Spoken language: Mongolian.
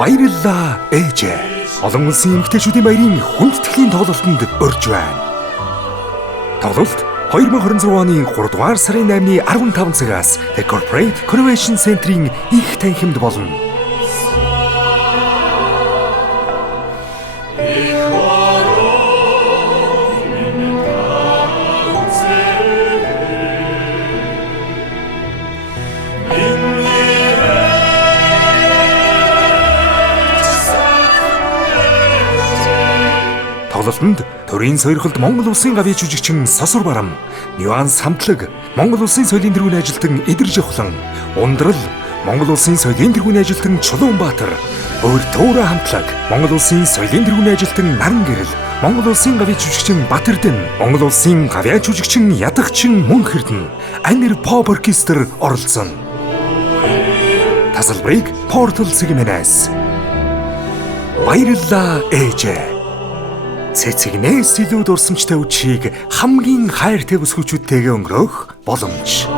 Баярлалаа ээжээ. Олон улсын эмэгтэйчүүдийн баярын хүндэтгэлийн тоглолтод орж байна. Тоглолт 2026 оны 3 дугаар сарын 8-ны 15 цагаас The Corporate Convention Center-ийн их танхимд болно. Тоглолтод төрийн сойрхолд Монгол улсын гавьяа жүжигчин Сосор Барам, Нюанс хамтлаг, Монгол улсын соёлын тэргүүний ажилтан Идэр Жавхлан, Ундрал, Монгол улсын соёлын тэргүүний ажилтан Чулуунбаатар, Өөр Төөрө хамтлаг, Монгол улсын соёлын тэргүүний ажилтан Наран Гэрэл, Монгол улсын гавьяа жүжигчин Батэрдэн, Монгол улсын гавьяа жүжигчин Ядагчин Мөнхөрдөн, Анир Pop Orchestra оролцсон. Тасалбарыг Portal Sigmanas. Баярлалаа ээжээ. Цэцэгнээс илүү дурсамжтай үчиг хамгийн хайртай бүсгүүчүүдтэйгээ өнгөрөх боломж.